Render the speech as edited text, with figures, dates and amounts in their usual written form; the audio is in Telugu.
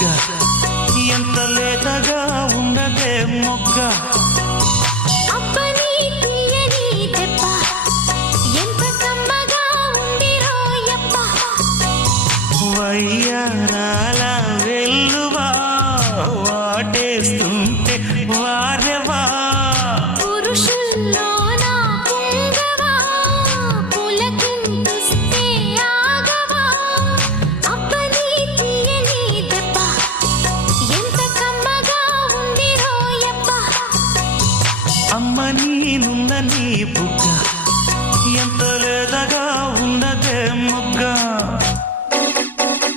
బుగ్గ ఎంత లేతగా ఉన్నదే మొగ్గ అబ్బని తీయని దెబ్బ ఎంత కమ్మగా ఉంది రోయప్ప వయ్యారాల